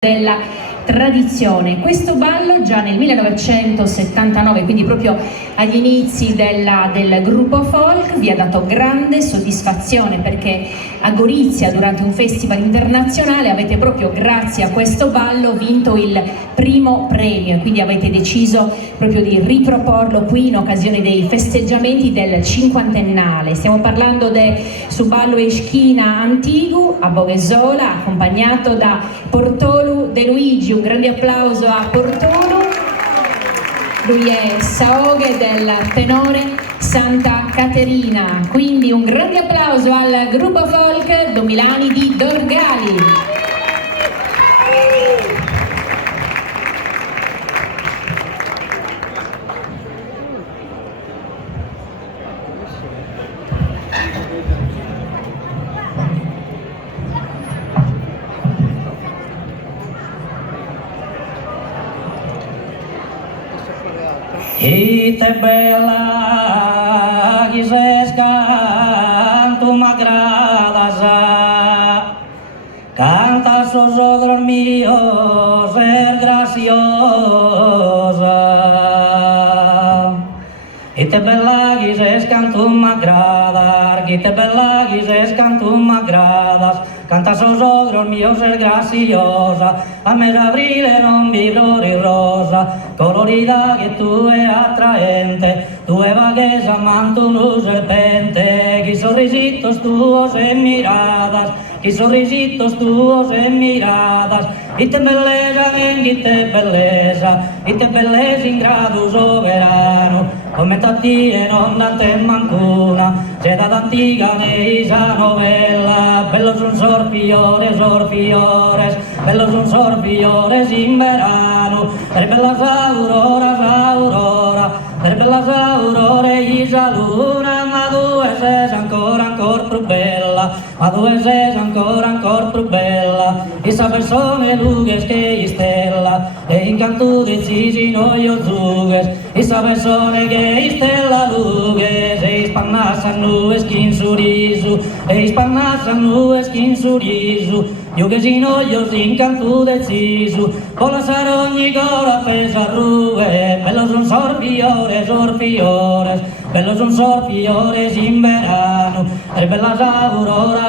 della tradizione. Questo ballo già nel 1979, quindi proprio agli inizi del gruppo folk, vi ha dato grande soddisfazione perché a Gorizia durante un festival internazionale avete proprio grazie a questo ballo vinto il primo premio e quindi avete deciso proprio di riproporlo qui in occasione dei festeggiamenti del cinquantennale. Stiamo parlando su ballo Eschina Antigu a Boghesola, accompagnato da Portolu De Luigi. Un grande applauso a Portolu. Lui è Saoghe del tenore Santa Caterina. Quindi un grande applauso al gruppo folk Domilani di Dorgali. Ite bella Gisesca, tu m'agradas, canta sos ogros míos, ser graciosa. Ite bella Gisesca, tu m'agradas, ite bella Gisesca, tu m'agradas, canta sos ogros míos, ser graciosa. A mes abrile non vi flori rosa, colorida che tu è attraente, tu è vaghesa manto un serpente, chi sorrisitos tuos e miradas, chi sorrisitos tuos e miradas, ite belleza ite belleza in grado soberano, come tatti e non te mancuna, c'è da antica neisa novella, bello son sorfiores, bello son sorfiores in verano, per bellas aurora, per bellas aurore isa luna, ma due ses ancora più bella, ma due ses ancora più bella, issa persone lughes che stella, e in canto decisi noi zugues, issa persone che stella lughes, e spannassan nues kin surisu, e spannassan nues kin surisu, io che si noio in canto deciso, con la sarogni cora pesa rue, bello son sorfiores, bello son sorfiores in verano, bellas aurora,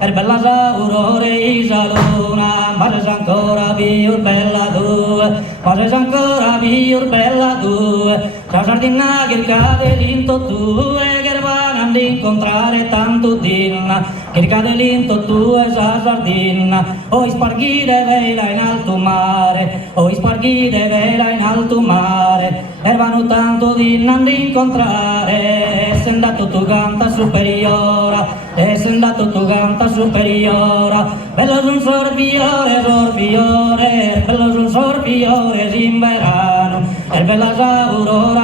bellas aurore isa luna, ma se ancora più bella due, ma se ancora più bella due, la sardina che cade l'into tue, che vanno ad incontrare tanto dinna, che cade l'into tue sa sardina, o sparghire vela in alto mare, o sparghire vela in alto mare, e vanno tanto dinna ad incontrare, e se andato tu canta superiora, e se andato tu canta superiora, bello son sorfiore, bello son sorfiore in verano, e bellas aurora,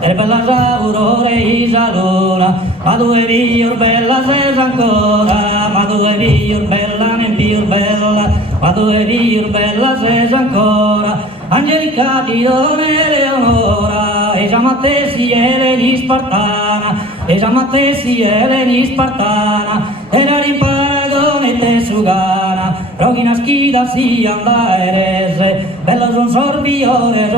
e bellas aurore isa luna, ma due viur bella ses ancora, ma due viur bella ne più bella, ma due viur bella ses ancora, Angelica di Done Leonora, e Giamattesi Eleni Spartana, e Giamattesi Eleni Spartana, era in paragone te sugana, rogina schida si andaerese, bello son sorfiores,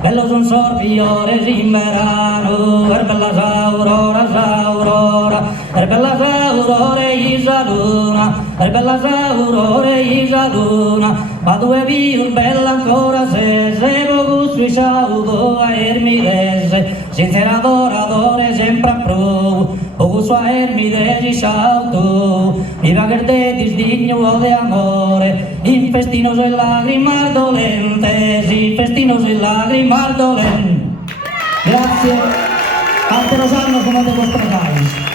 bello son sorfiores in verano, bellas aurora, bellas aurore isa luna, bellas aurore isa luna, ma due viur bella ancora se rogusto i saudo a Ermidese, sincera adoradore sempre approvo, Ogusto a Ermidese saudo, viva che te disdigno de amore, infestinoso e lagrimar dolentes, infestinoso e lagrimar dolentes. Grazie, altro sanno come te vostra